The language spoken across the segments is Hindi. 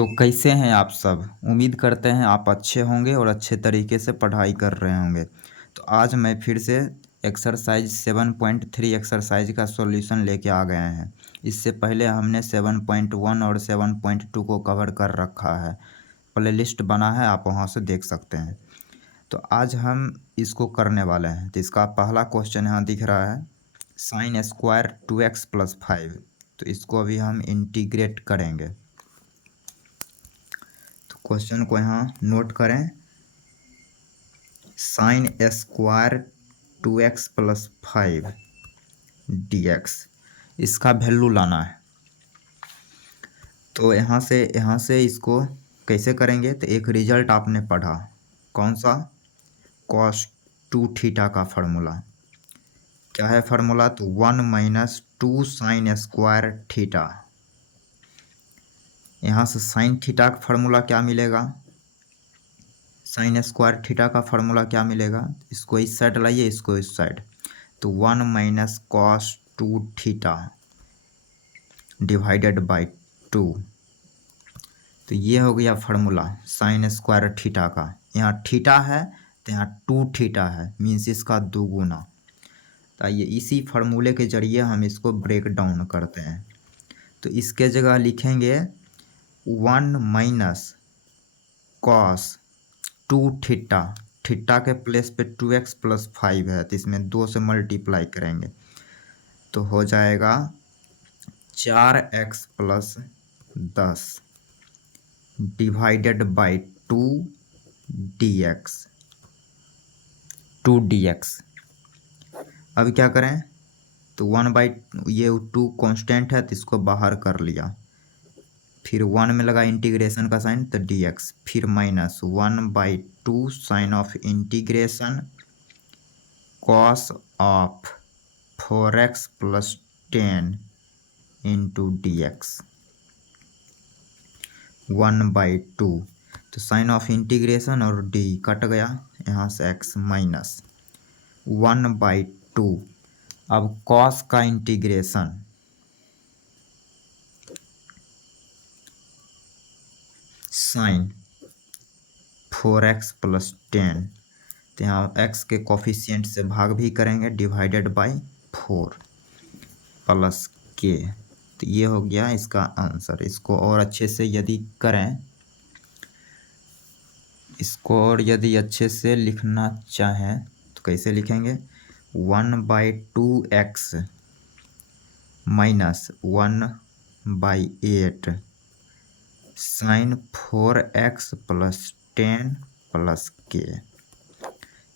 तो कैसे हैं आप सब? उम्मीद करते हैं आप अच्छे होंगे और अच्छे तरीके से पढ़ाई कर रहे होंगे। तो आज मैं फिर से एक्सरसाइज 7.3 एक्सरसाइज का सॉल्यूशन लेके आ गए हैं। इससे पहले हमने 7.1 और 7.2 को कवर कर रखा है। प्लेलिस्ट बना है, आप वहां से देख सकते हैं। तो आज हम इसको करने वाले हैं। तो इसका पहला क्वेश्चन यहाँ दिख रहा है, साइन स्क्वायर 2x + 5। तो इसको अभी हम इंटीग्रेट करेंगे। क्वेश्चन को यहाँ नोट करें, साइन स्क्वायर 2x + 5 dx, इसका वैल्यू लाना है। तो यहाँ से इसको कैसे करेंगे? तो एक रिजल्ट आपने पढ़ा, कौन सा? cos 2θ का फार्मूला। क्या है फार्मूला? तो 1 - 2 sin स्क्वायर थीटा। यहाँ से साइन थीटा का फार्मूला क्या मिलेगा? साइन स्क्वायर थीटा का फार्मूला क्या मिलेगा? इसको इस साइड लाइए, इसको इस साइड। तो 1 - cos 2θ डिवाइडेड बाई 2। तो ये हो गया फार्मूला साइन स्क्वायर थीटा का। यहाँ थीटा है तो यहाँ 2θ है, मीन्स इसका दोगुना। तो आइए इसी फार्मूले के जरिए हम इसको ब्रेक डाउन करते हैं। तो इसके जगह लिखेंगे 1 - cos 2θ। थीटा के प्लेस पे 2x + 5 है, तो इसमें 2 से मल्टीप्लाई करेंगे तो हो जाएगा 4x + 10 डिवाइडेड बाई 2 dx। अब क्या करें? तो 1 ये 2 कांस्टेंट है तो इसको बाहर कर लिया, फिर 1 में लगा इंटीग्रेशन का साइन तो dx, फिर -1/2 sign of integration cos of 4x + 10 into dx 1/2। तो साइन ऑफ इंटीग्रेशन और d कट गया, यहाँ से x -1/2। अब cos का इंटीग्रेशन साइन 4x + 10, तो यहाँ x के कोफिशिएंट से भाग भी करेंगे, डिवाइडेड बाई 4 + k। तो ये हो गया इसका आंसर। इसको और अच्छे से यदि करें, इसको और यदि अच्छे से लिखना चाहें तो कैसे लिखेंगे? 1/2x -1/8 sign 4x + 10 + k।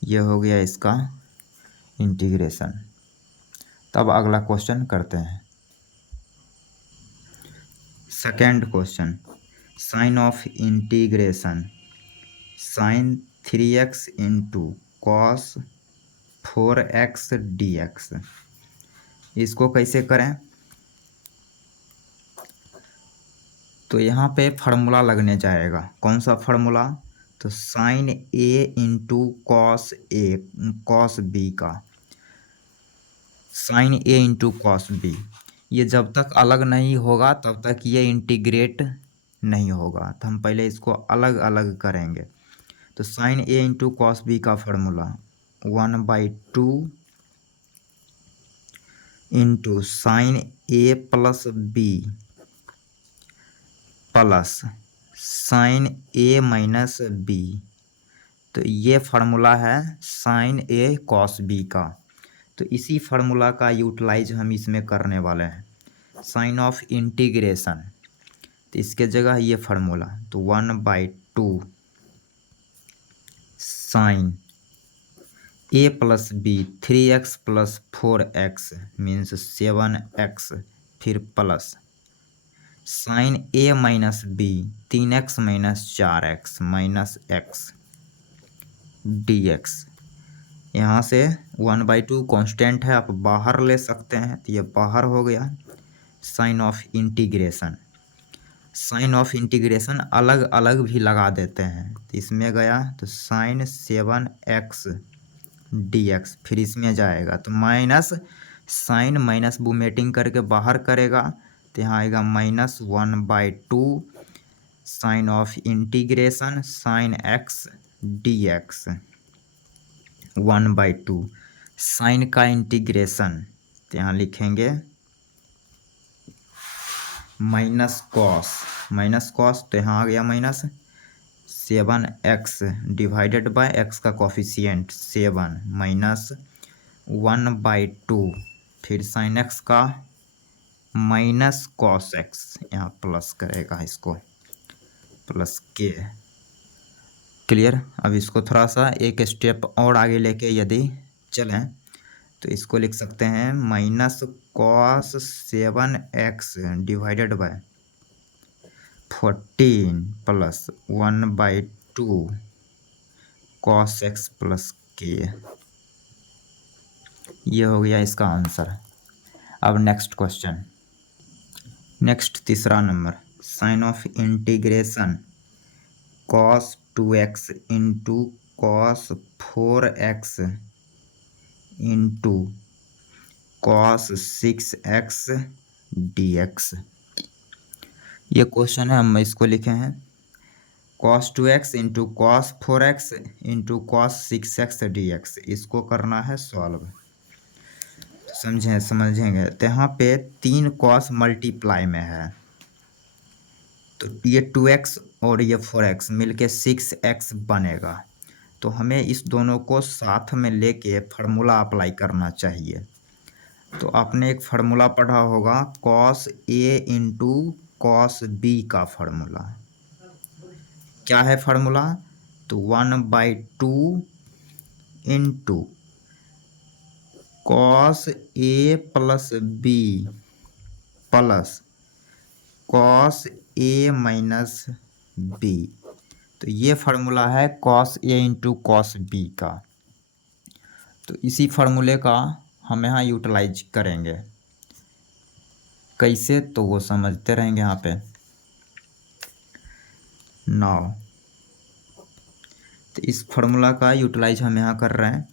ये हो गया इसका इंटीग्रेशन। तब अगला क्वेश्चन करते हैं। Second question, sign of integration sine 3x into cos 4x dx, इसको कैसे करें? तो यहाँ पे फार्मूला लगने जाएगा। कौन सा फार्मूला? तो sine a into cos b का, sine a into cos b। ये जब तक अलग नहीं होगा तब तक ये इंटीग्रेट नहीं होगा, तो हम पहले इसको अलग अलग करेंगे। तो sine a into cos b का formula 1/2 into sine a + b plus sine a - b। तो ये फार्मूला है साइन a कॉस b का। तो इसी फार्मूला का यूटिलाइज हम इसमें करने वाले हैं, साइन ऑफ इंटीग्रेशन। तो इसके जगह ये फार्मूला, तो 1/2 sign a + b 3x + 4x means 7x, फिर plus sine a - b 3x - 4x -x dx। यहाँ से 1/2 कांस्टेंट है, आप बाहर ले सकते हैं, तो ये बाहर हो गया। Sign of integration, sign of integration अलग अलग भी लगा देते हैं, तो इसमें गया तो साइन 7x dx, फिर इसमें जाएगा तो माइनस साइन वोमेटिंग करके बाहर करेगा, तो यहाँ आएगा -1/2 sign of integration sine x d x 1/2 sine का इंटीग्रेशन, तो यहाँ लिखेंगे माइनस कॉस तो यहाँ आ गया minus 7x divided by x का कोफिशिएंट 7 माइनस 1/2 फिर साइन x का माइनस कॉस x, यहाँ प्लस करेगा इसको प्लस के। क्लियर। अब इसको थोड़ा सा एक स्टेप और आगे लेके यदि चलें तो इसको लिख सकते हैं minus cos 7x divided by 14 plus 1/2 cos x plus के। ये हो गया इसका आंसर। अब नेक्स्ट क्वेश्चन, नेक्स्ट तीसरा नंबर, sign of integration cos 2x into cos 4x into cos 6x dx। ये क्वेश्चन है, हम इसको लिखे हैं cos 2x into cos 4x into cos 6x dx। इसको करना है सॉल्व। समझेंगे तो यहाँ पे 3 कॉस मल्टीप्लाई में है, तो ये 2x और ये 4x मिलके 6x बनेगा। तो हमें इस दोनों को साथ में लेके फार्मूला अप्लाई करना चाहिए। तो आपने एक फार्मूला पढ़ा होगा cos A into cos B का फार्मूला। क्या है फार्मूला? तो 1/2 into cos A plus B plus cos A minus B. तो ये फार्मूला है cos A into cos B का। तो इसी फार्मूले का हम यहाँ यूटिलाइज करेंगे। कैसे, तो वो समझते रहेंगे यहाँ पे। नाउ तो इस फार्मूला का यूटिलाइज हम यहाँ कर रहे हैं।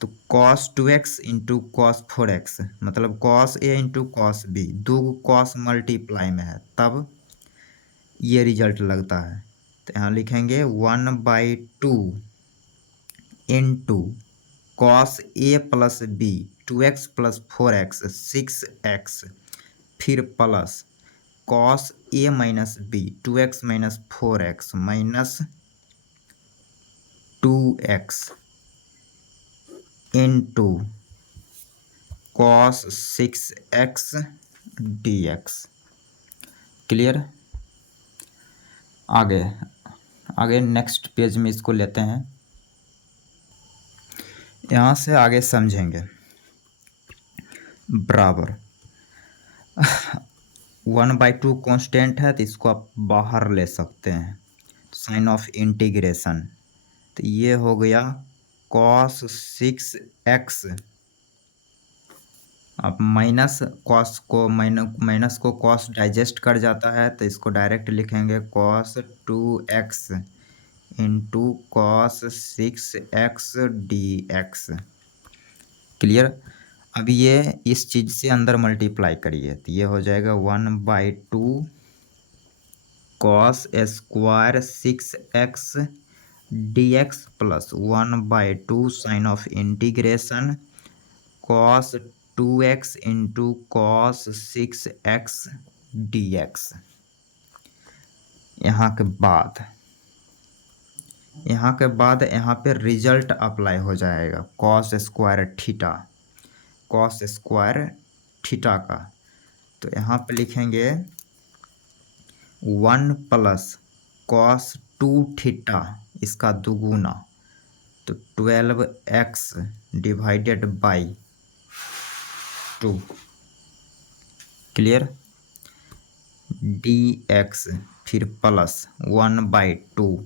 तो cos 2x into cos 4x मतलब cos A into cos B, दो कॉस मल्टीप्लाई में है तब ये रिजल्ट लगता है। तो यहाँ लिखेंगे 1/2 into cos A plus B 2x plus 4x 6x फिर plus cos A minus B 2x minus 4x minus 2x into cos 6x dx। Clear. आगे नेक्स्ट पेज में इसको लेते हैं, यहाँ से आगे समझेंगे। बराबर 1/2 कांस्टेंट है तो इसको आप बाहर ले सकते हैं, साइन ऑफ इंटीग्रेशन। तो ये हो गया कॉस 6x। अब माइनस को कॉस डाइजेस्ट कर जाता है तो इसको डायरेक्ट लिखेंगे cos 2x into cos 6x dx। Clear. अब ये इस चीज़ से अंदर मल्टीप्लाई करिए तो ये हो जाएगा 1/2 cos square 6x dx plus 1/2 sign of integration cos 2x into cos 6x dx। यहाँ के बाद यहाँ पे रिजल्ट अप्लाई हो जाएगा कॉस स्क्वायर थीटा का। तो यहाँ पे लिखेंगे 1 प्लस कॉस 2 थीटा इसका दुगुना, तो 12x divided by 2। Clear. dx फिर प्लस 1/2।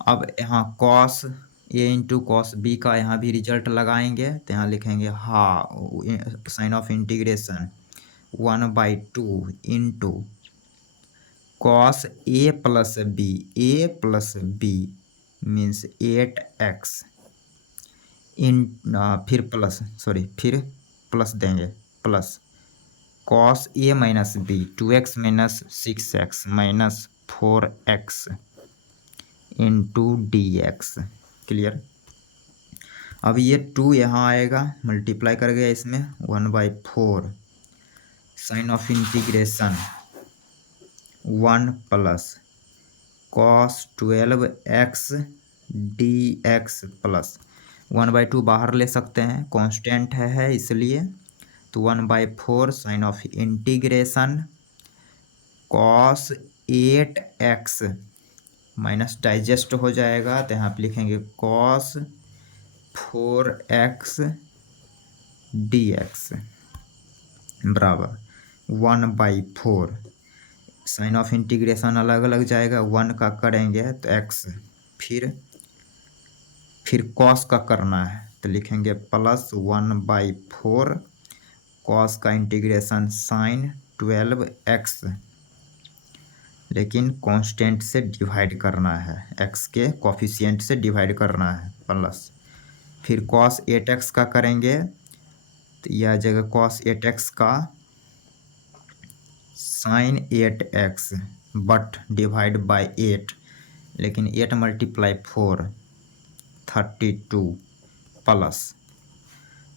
अब यहाँ cos A into cos B का यहाँ भी रिजल्ट लगाएंगे तो यहाँ लिखेंगे sign of integration 1/2 into cos A plus B means 8x फिर प्लस देंगे plus cos A minus B 2x minus 6x minus 4x into D X. Clear. अब ये 2 यहाँ आएगा, मल्टीप्लाई कर गया इसमें 1/4 sign of integration 1 plus cos 12x d x plus 1/2 बाहर ले सकते हैं, कांस्टेंट है इसलिए। तो 1/4 sign of integration cos 8x minus digest हो जाएगा, तो यहाँ पे लिखेंगे कॉस 4x dx बराबर 1/4 साइन ऑफ इंटीग्रेशन अलग अलग जाएगा, 1 का करेंगे तो x, फिर कॉस का करना है तो लिखेंगे प्लस 1/4 कॉस का इंटीग्रेशन साइन 12x, लेकिन कांस्टेंट से डिवाइड करना है, x के कोफिशिएंट से डिवाइड करना है, प्लस फिर कॉस 8x का करेंगे तो यह जगह कॉस 8x का sign 8x but divide by 8, लेकिन 8 मल्टीप्लाई 4 32 प्लस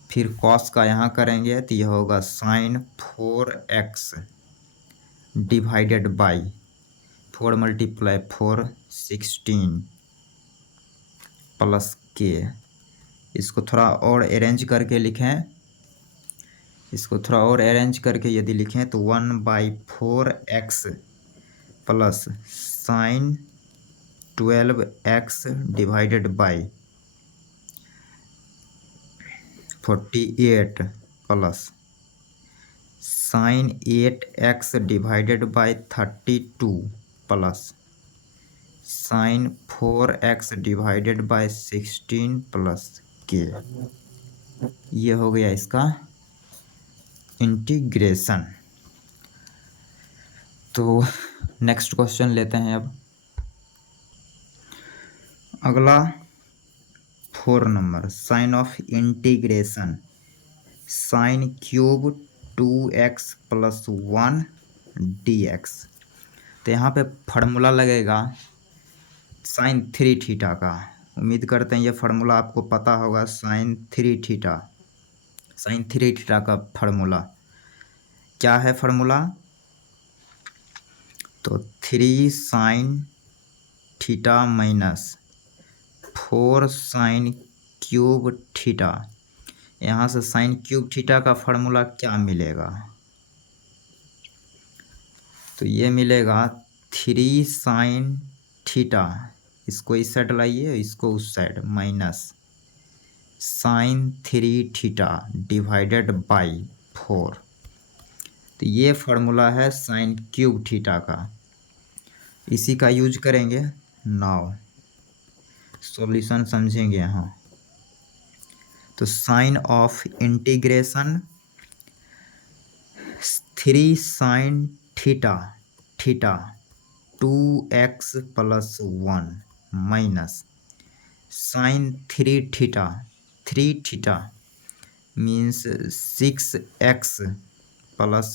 फिर कॉस का यहाँ करेंगे तो यह होगा sine 4x divided by 4 multiply 4 16 plus के। इसको थोड़ा और अरेंज करके लिखें, यदि लिखें तो 1/4x plus sign 12x divided by 48 plus sign 8x divided by 32 plus sign 4x divided by 16 plus के। ये हो गया इसका इंटीग्रेशन। तो नेक्स्ट क्वेश्चन लेते हैं अब। अगला 4 नंबर, sign of integration sine cube 2x plus 1 dx। तो यहाँ पे फार्मूला लगेगा साइन 3 थीटा का। उम्मीद करते हैं ये फार्मूला आपको पता होगा, साइन 3 थीटा का फार्मूला क्या है फार्मूला? तो 3 sine theta minus 4 sine cube theta. यहाँ से साइन क्यूब थीटा का फार्मूला क्या मिलेगा? तो ये मिलेगा 3 साइन थीटा, इसको इस साइड लाइए, इसको उस side, minus sine 3 theta divided by 4। तो ये फार्मूला है साइन क्यूब थीटा का, इसी का यूज करेंगे। नाउ सॉल्यूशन समझेंगे यहाँ। तो sign of integration 3 sine theta 2x plus 1 minus sine 3 theta means 6x plus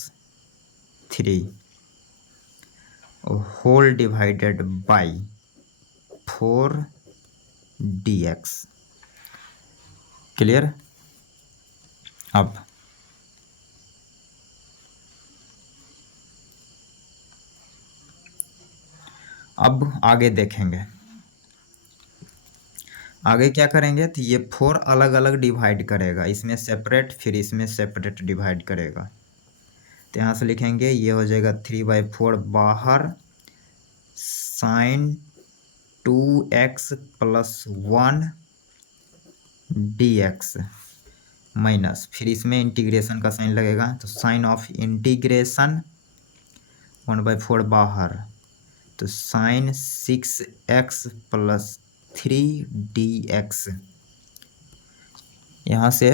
3 whole divided by 4 dx। Clear. अब आगे देखेंगे, आगे क्या करेंगे। तो ये 4 अलग अलग डिवाइड करेगा, इसमें सेपरेट, फिर इसमें सेपरेट डिवाइड करेगा। तो यहाँ से लिखेंगे ये हो जाएगा 3/4 बाहर sign 2x plus 1 dx minus, फिर इसमें इंटीग्रेशन का साइन लगेगा। तो साइन ऑफ इंटीग्रेशन 1/4 बाहर, तो साइन 6x प्लस 3 dx। यहाँ से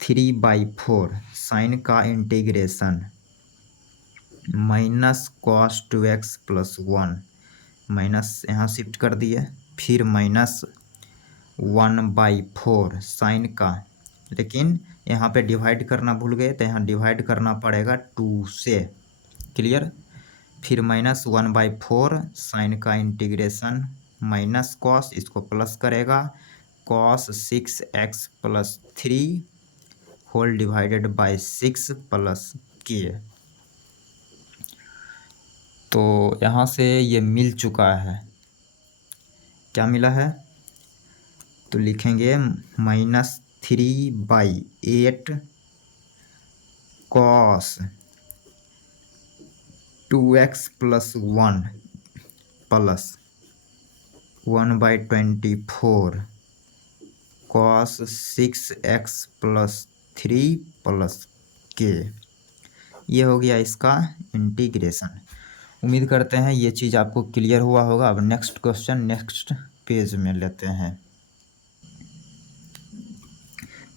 3/4 साइन का integration minus cos 2x plus 1, minus यहाँ शिफ्ट कर दिए, फिर माइनस 1/4 साइन का, लेकिन यहाँ पे डिवाइड करना भूल गए तो यहाँ डिवाइड करना पड़ेगा 2 से। क्लियर। फिर -1/4 साइन का इंटीग्रेशन माइनस कॉस, इसको प्लस करेगा cos 6x + 3 whole divided by 6 plus के। तो यहाँ से ये मिल चुका है, क्या मिला है, तो लिखेंगे -3/8 cos 2x + 1 plus 1/24 cos 6x + 3 plus के। ये हो गया इसका इंटीग्रेशन। उम्मीद करते हैं ये चीज़ आपको क्लियर हुआ होगा। अब नेक्स्ट क्वेश्चन नेक्स्ट पेज में लेते हैं।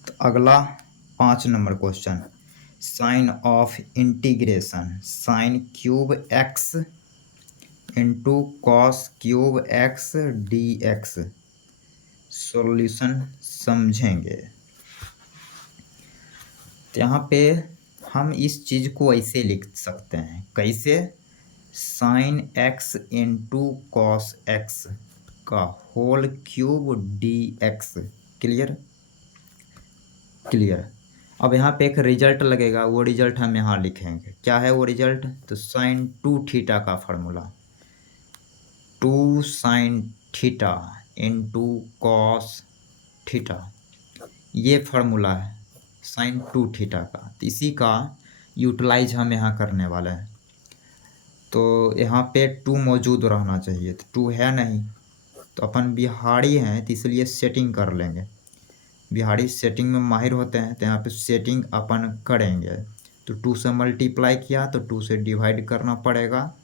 तो अगला 5 number question, sign of integration sine cube x into cos cube x dx solution समझेंगे। तो यहाँ पे हम इस चीज़ को ऐसे लिख सकते हैं, कैसे, sine x into cos x का whole cube dx। Clear clear. अब यहाँ पे एक रिजल्ट लगेगा, वो रिजल्ट हम यहाँ लिखेंगे। क्या है वो रिजल्ट, तो साइन 2θ का formula 2 sine theta into cos theta, ये फार्मूला है साइन 2θ का। तो इसी का यूटिलाइज हम यहाँ करने वाले हैं। तो यहाँ पे 2 मौजूद रहना चाहिए, तो 2 है नहीं, तो अपन बिहारी हैं तो इसलिए सेटिंग कर लेंगे। बिहारी सेटिंग में माहिर होते हैं, तो यहाँ पे सेटिंग अपन करेंगे। तो 2 से मल्टीप्लाई किया तो 2 से डिवाइड करना पड़ेगा,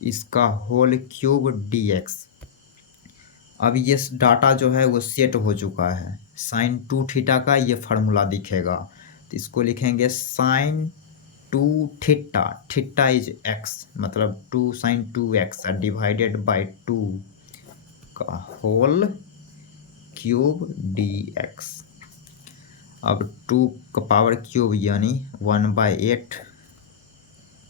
इसका होल क्यूब dx। अब ये डाटा जो है वो सेट हो चुका है, साइन 2θ का ये फार्मूला दिखेगा। तो इसको लिखेंगे साइन 2θ, थीटा इज x, मतलब 2 साइन 2x डिवाइडेड बाय 2 का होल क्यूब dx। अब 2 का पावर क्यूब यानी 1/8,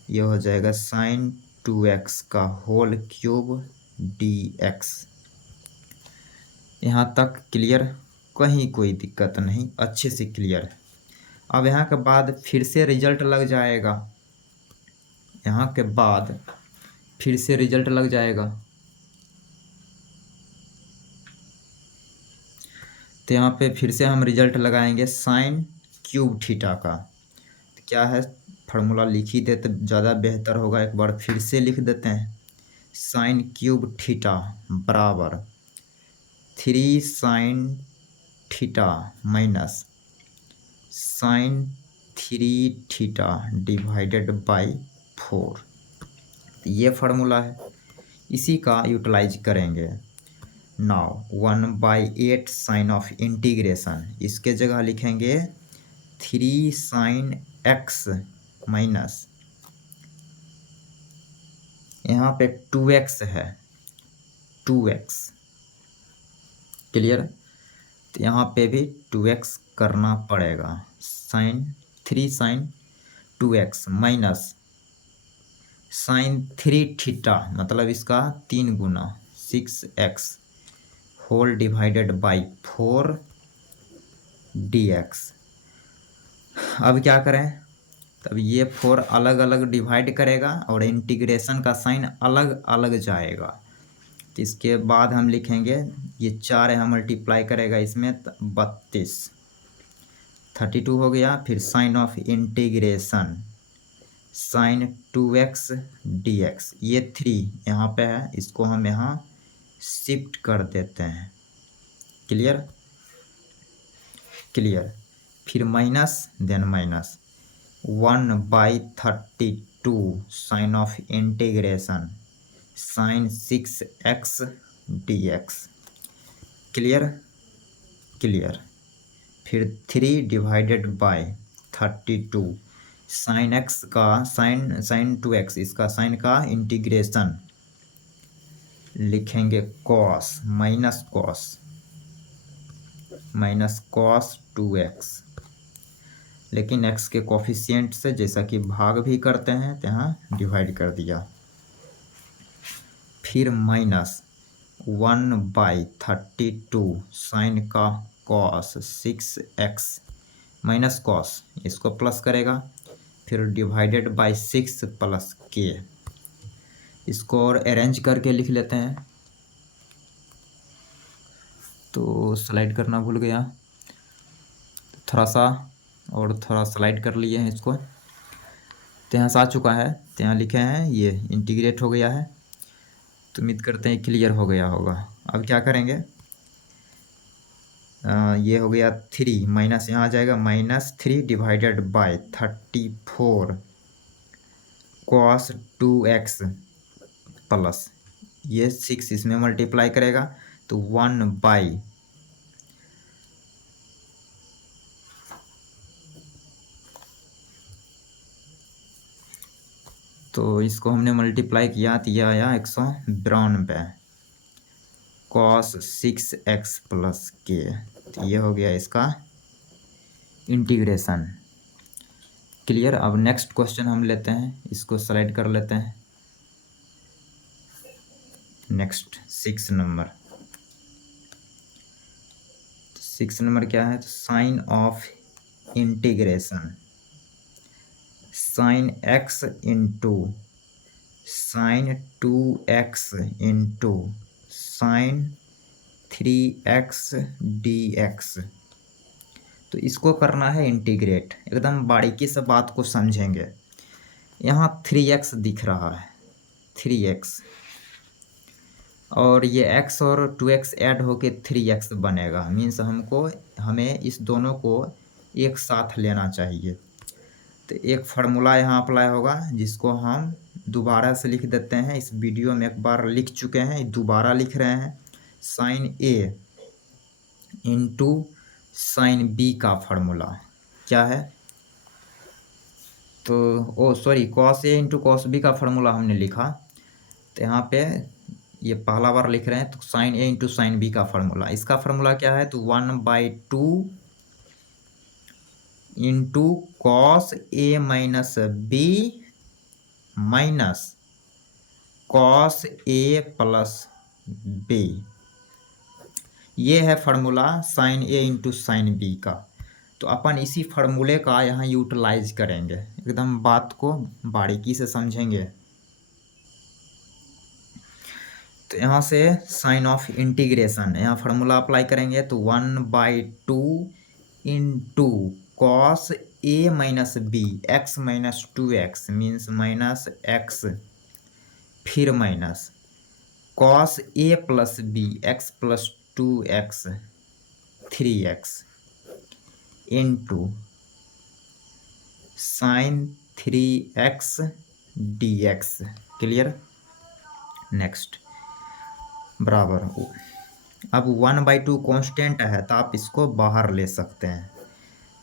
यह हो जाएगा साइन 2x का होल क्यूब dx। यहाँ तक क्लियर, कहीं कोई दिक्कत नहीं, अच्छे से क्लियर है। अब यहाँ के बाद फिर से रिजल्ट लग जाएगा, यहाँ के बाद फिर से रिजल्ट लग जाएगा। तो यहाँ पे फिर से हम रिजल्ट लगाएंगे साइन क्यूब थीटा का। तो क्या है, फार्मूला लिख ही देते ज़्यादा बेहतर होगा, एक बार फिर से लिख देते हैं। साइन क्यूब थीटा बराबर 3 sine theta minus sine 3θ divided by 4। ये फार्मूला है, इसी का यूटिलाइज करेंगे। नाउ 1/8 साइन ऑफ इंटीग्रेशन, इसके जगह लिखेंगे 3 साइन x माइनस, यहाँ पे 2x है 2x। क्लियर, तो यहाँ पे भी 2x करना पड़ेगा, sign 3 sign 2x minus sine 3θ, मतलब इसका 3 गुना 6x whole divided by 4 dx। अब क्या करें, तब ये 4 अलग अलग डिवाइड करेगा और इंटीग्रेशन का साइन अलग अलग जाएगा। तो इसके बाद हम लिखेंगे, ये 4 यहाँ मल्टीप्लाई करेगा इसमें 32, 32 हो गया। फिर sign of integration sine 2x dx, ये 3 यहाँ पे है, इसको हम यहाँ शिफ्ट कर देते हैं। Clear clear. फिर minus then minus 1/32 sign of integration sine 6x dx। Clear clear. फिर 3 डिवाइडेड बाय 32 साइन x का साइन 2x, इसका साइन का इंटीग्रेशन लिखेंगे कॉस माइनस कॉस 2x, लेकिन x के कोफिशिएंट से जैसा कि भाग भी करते हैं तो यहाँ डिवाइड कर दिया। फिर माइनस 1/32 साइन का कॉस 6x माइनस कॉस, इसको प्लस करेगा, फिर डिवाइडेड बाय 6 प्लस k। इसको और अरेंज करके लिख लेते हैं, तो स्लाइड करना भूल गया, थोड़ा सा और थोड़ा स्लाइड कर लिए हैं इसको। तो यहाँ से आ चुका है, तो यहाँ लिखे हैं ये इंटीग्रेट हो गया है, तो उम्मीद करते हैं क्लियर हो गया होगा। अब क्या करेंगे, ये हो गया 3 माइनस यहाँ आ जाएगा -3 divided bye 34 cos 2x plus ये 6 इसमें मल्टीप्लाई करेगा तो 1/, तो इसको हमने मल्टीप्लाई किया तो यह आया 192 cos 6x प्लस k। तो ये हो गया इसका इंटीग्रेशन। क्लियर। अब नेक्स्ट क्वेश्चन हम लेते हैं, इसको स्लाइड कर लेते हैं। नेक्स्ट 6 नंबर, 6 नंबर क्या है, तो sign of integration sine x into sine 2x into sine 3x dx। तो इसको करना है इंटीग्रेट, एकदम बारीकी से बात को समझेंगे। यहाँ 3x दिख रहा है, 3x, और ये x और 2x ऐड होके 3x बनेगा, मीन्स हमें इस दोनों को एक साथ लेना चाहिए। तो एक फार्मूला यहाँ अप्लाई होगा, जिसको हम दोबारा से लिख देते हैं। इस वीडियो में एक बार लिख चुके हैं, दोबारा लिख रहे हैं। Sine a into sine b का फार्मूला क्या है, तो sorry cos a into cos b का फार्मूला हमने लिखा। तो यहाँ पे ये पहला बार लिख रहे हैं, तो sine a into sine b का फार्मूला, इसका फार्मूला क्या है, तो 1/2 into cos a minus b minus cos a plus b। ये है formula sine a into sine b का। तो अपन इसी फार्मूले का यहाँ यूटिलाइज करेंगे, एकदम बात को बारीकी से समझेंगे। तो यहाँ से साइन ऑफ इंटीग्रेशन, यहाँ फार्मूला अप्लाई करेंगे, तो 1/2 into cos a minus B x minus 2x means minus x, फिर minus cos a plus B x plus 2x 3x into sine 3x dx। Clear. Next बराबर, अब 1/2 कांस्टेंट है, तो आप इसको बाहर ले सकते हैं।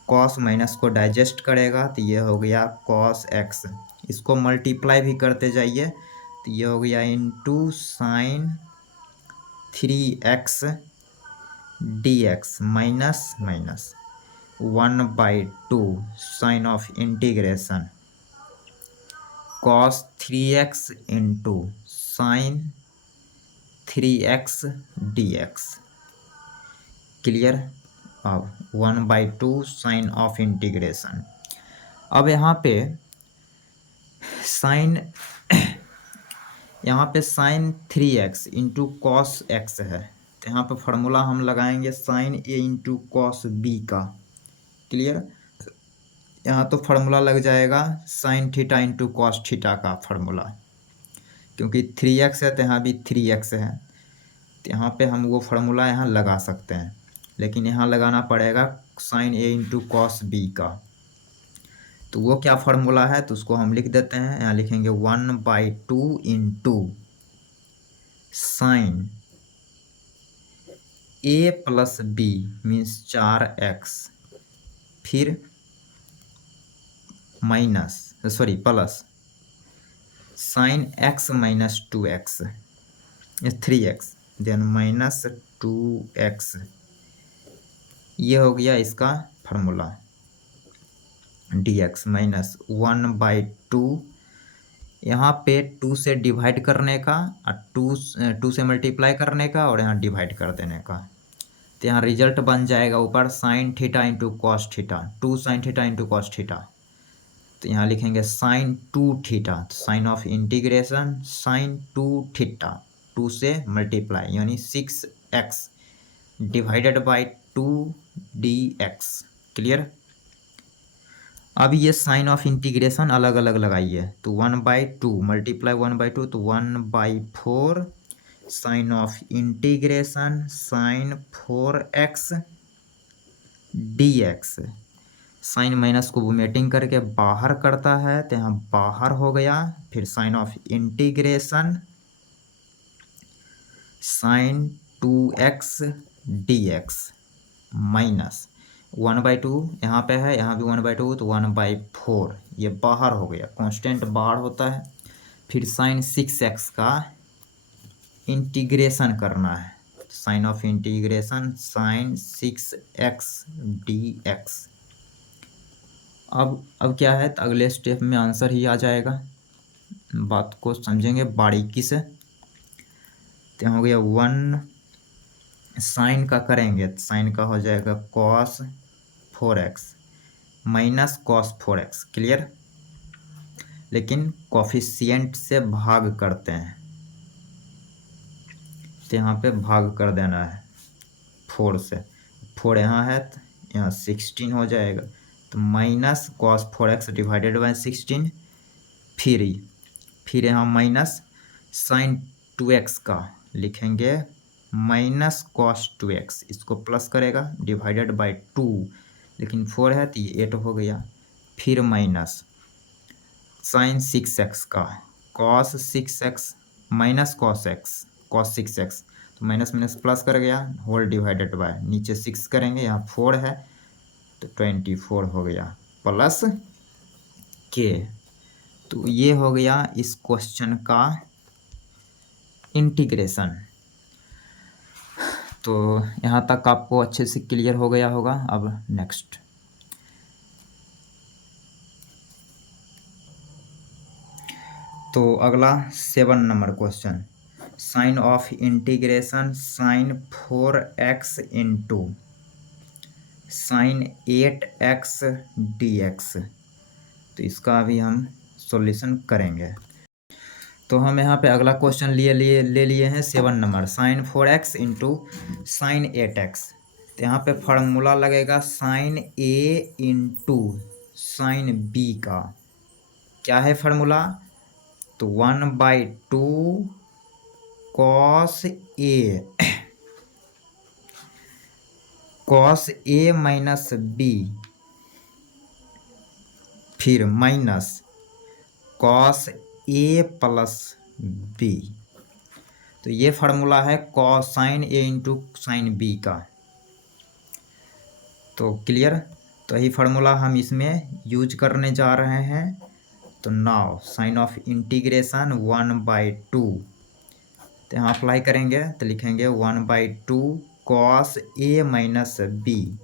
कॉस माइनस को डाइजेस्ट करेगा, तो ये हो गया कॉस x, इसको मल्टीप्लाई भी करते जाइए, तो ये हो गया into sine 3x dx minus minus 1/2 sign of integration cos 3x into sine 3x dx। Clear. अब 1/2 साइन ऑफ इंटीग्रेशन। अब यहाँ पे साइन यहाँ पे sign 3x into cos x है, तो यहाँ पे फार्मूला हम लगाएंगे sine a into cos b का। क्लियर। यहाँ तो फार्मूला लग जाएगा sine theta into cos theta का फार्मूला, क्योंकि 3x है तो यहाँ भी 3x है, तो यहाँ पे हम वो फार्मूला यहाँ लगा सकते हैं, लेकिन यहाँ लगाना पड़ेगा sine a into cos b का। तो वो क्या फार्मूला है, तो उसको हम लिख देते हैं, यहाँ लिखेंगे 1/2 into sine a plus b means 4x, फिर minus sorry plus sine x minus 2x 3x then minus 2x। ये हो गया इसका फार्मूला dx माइनस 1/2 यहाँ पे 2 से डिवाइड करने का और 2 से मल्टीप्लाई करने का और यहाँ डिवाइड कर देने का। तो यहाँ रिजल्ट बन जाएगा ऊपर sine theta into cos theta, 2 sine theta into cos theta. तो यहाँ लिखेंगे साइन 2 थीटा, तो sign of integration sine 2 theta, 2 से मल्टीप्लाई यानी 6x divided by 2 dx। Clear. अब ये साइन ऑफ इंटीग्रेशन अलग अलग लगाइए, तो 1/2 मल्टीप्लाई 1/2 तो 1/4 sign of integration sine 4x dx। Sign minus को वोमेटिंग करके बाहर करता है, तो यहाँ बाहर हो गया। फिर sign of integration sine 2x dx minus 1/2 यहाँ पे है, यहाँ भी 1/2 तो 1/4 ये बाहर हो गया, कांस्टेंट बाहर होता है। फिर साइन 6x का इंटीग्रेशन करना है, sign of integration sine 6x dx। अब क्या है, तो अगले स्टेप में आंसर ही आ जाएगा। बात को समझेंगे बारीकी से। तो हो गया 1 साइन का करेंगे, तो साइन का हो जाएगा cos 4x minus cos 4x। Clear. लेकिन कोफिशिएंट से भाग करते हैं, तो यहाँ पे भाग कर देना है 4 से। 4 यहाँ है तो यहाँ 16 हो जाएगा, तो minus cos 4x divided by 16। फिर यहाँ माइनस साइन 2x का लिखेंगे माइनस कॉस 2x, इसको प्लस करेगा डिवाइडेड बाई 2, लेकिन 4 है तो ये 8 हो गया। फिर माइनस साइन 6x का cos 6x minus cos 6x, तो माइनस माइनस प्लस कर गया, होल डिवाइडेड बाय नीचे 6 करेंगे, यहाँ 4 है तो 24 हो गया प्लस के। तो ये हो गया इस क्वेश्चन का इंटीग्रेशन। तो यहाँ तक आपको अच्छे से क्लियर हो गया होगा। अब नेक्स्ट, तो अगला 7 number question, sign of integration sine 4x into sine 8x dx। तो इसका अभी हम सॉल्यूशन करेंगे। तो हम यहाँ पे अगला क्वेश्चन ले लिए हैं 7 number, sign 4x into sine 8x। तो यहाँ पे फार्मूला लगेगा sine a into sine b का। क्या है फार्मूला, तो 1/2 कॉस ए माइनस बी, फिर minus cos A plus B. तो ये फार्मूला है cos sine A into sine B का। तो क्लियर। तो यही फार्मूला हम इसमें यूज करने जा रहे हैं। तो नाउ साइन ऑफ इंटीग्रेशन 1/2, तो यहाँ अप्लाई करेंगे तो लिखेंगे 1/2 cos A minus B,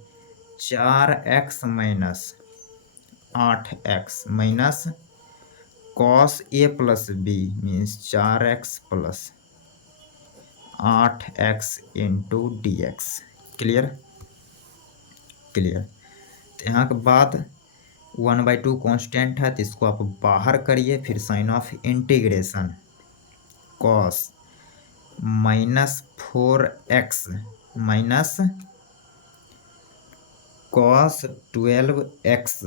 4x minus 8x minus cos A plus B means 4x plus 8x into dx। Clear. तो यहाँ के बाद 1/2 कांस्टेंट है, तो इसको आप बाहर करिए। फिर sign of integration cos minus 4x minus cos 12x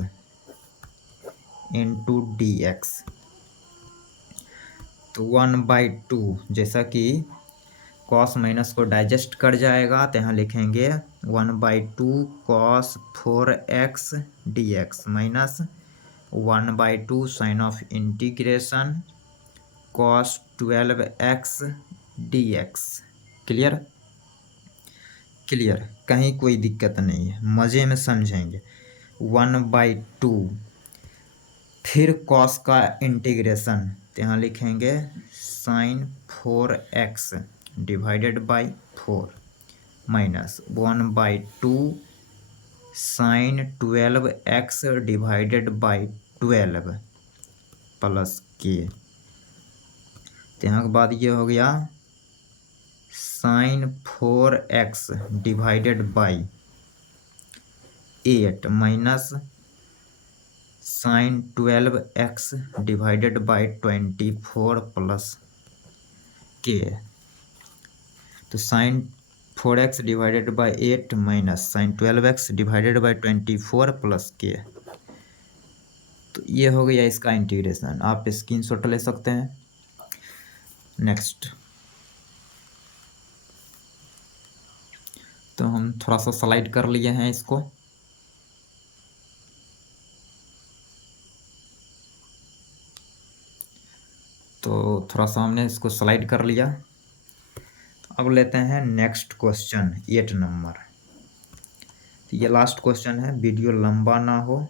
into dx। तो 1/2 जैसा कि कॉस माइनस को डाइजेस्ट कर जाएगा, तो यहाँ लिखेंगे 1/2 cos 4x dx minus 1/2 sign of integration cos 12x dx। Clear. कहीं कोई दिक्कत नहीं है, मज़े में समझेंगे। 1/2 फिर कॉस का इंटीग्रेशन, तो यहाँ लिखेंगे sine 4x divided by 4 minus 1/2 sine 12x divided by 12 plus के। तो यहाँ के बाद ये हो गया sine 4x divided by 8 minus sine 12x divided by 24 plus के। तो sine 4x divided by 8 minus sine 12x divided by 24 plus के। तो ये हो गया इसका इंटीग्रेशन। आप स्क्रीनशॉट ले सकते हैं। नेक्स्ट, तो हम थोड़ा सा स्लाइड कर लिए हैं इसको। तो थोड़ा सा हमने इसको स्लाइड कर लिया। अब लेते हैं नेक्स्ट क्वेश्चन 8 नंबर। तो ये लास्ट क्वेश्चन है, वीडियो लंबा ना हो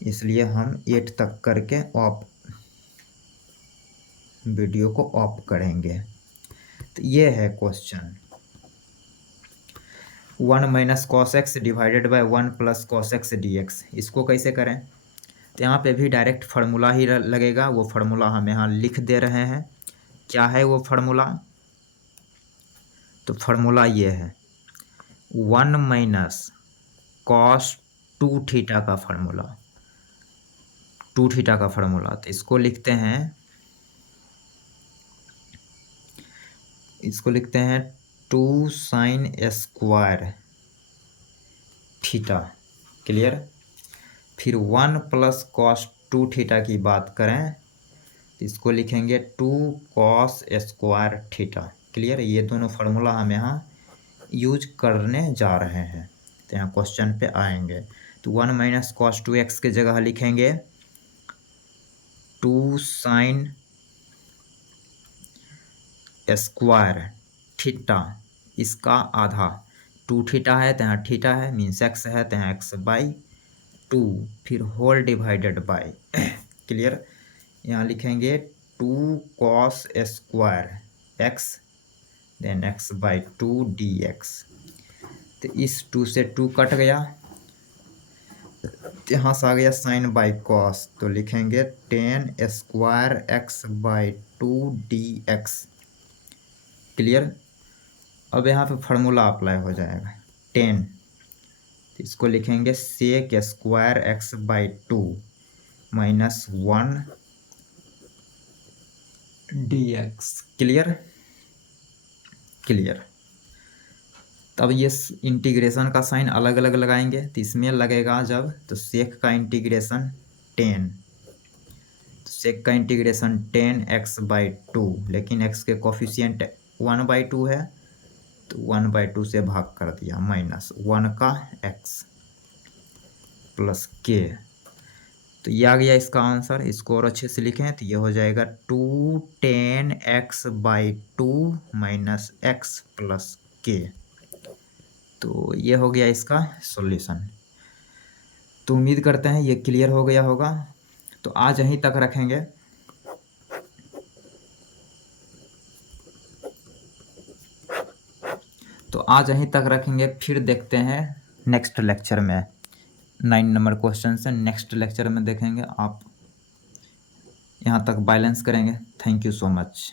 इसलिए हम 8 तक करके ऑफ वीडियो को ऑफ करेंगे। तो ये है question 1 minus cos x divided by 1 plus cos x d x. इसको कैसे करें? तो यहाँ पे भी डायरेक्ट फार्मूला ही लगेगा। वो फार्मूला हम यहाँ लिख दे रहे हैं। क्या है वो फार्मूला? तो फार्मूला ये है 1 माइनस कॉस 2 थीटा का फार्मूला, 2 थीटा का फार्मूला। तो इसको लिखते हैं 2 साइन स्क्वायर थीटा। क्लियर? फिर 1 प्लस कॉस 2 थीटा की बात करें तो इसको लिखेंगे 2 कॉस स्क्वायर थीटा। क्लियर? ये दोनों फार्मूला हम यहाँ यूज करने जा रहे हैं। तो यहाँ क्वेश्चन पे आएंगे तो 1 माइनस कॉस 2x के जगह लिखेंगे 2 साइन स्क्वायर थीटा, इसका आधा 2 थीटा है तो यहाँ थीटा है, मीन्स x है तो यहाँ x बाई 2, फिर होल डिवाइडेड बाई क्लियर? यहाँ लिखेंगे 2 cos square x then x by 2 dx। तो इस 2 से 2 कट गया, यहाँ से आ गया साइन बाई कॉस, तो लिखेंगे 10 square x by 2 dx। Clear? अब यहाँ पे फार्मूला अप्लाई हो जाएगा 10, तो इसको लिखेंगे sec square x by 2 minus 1 dx। Clear? Clear. तब ये इंटीग्रेशन का साइन अलग अलग लगाएंगे। तो इसमें लगेगा जब, तो सेक का इंटीग्रेशन 10, तो सेक का इंटीग्रेशन 10x बाई 2, लेकिन x के कोफिशिएंट 1/2 है तो 1/2 से भाग कर दिया, माइनस 1 का x प्लस के। तो ये आ गया इसका आंसर। इसको और अच्छे से लिखें तो ये हो जाएगा 2 10x by 2 minus x plus के। तो ये हो गया इसका सॉल्यूशन। तो उम्मीद करते हैं ये क्लियर हो गया होगा। तो आज यहीं तक रखेंगे। फिर देखते हैं नेक्स्ट लेक्चर में। 9 नंबर क्वेश्चन से नेक्स्ट लेक्चर में देखेंगे। आप यहाँ तक बैलेंस करेंगे। Thank you so much.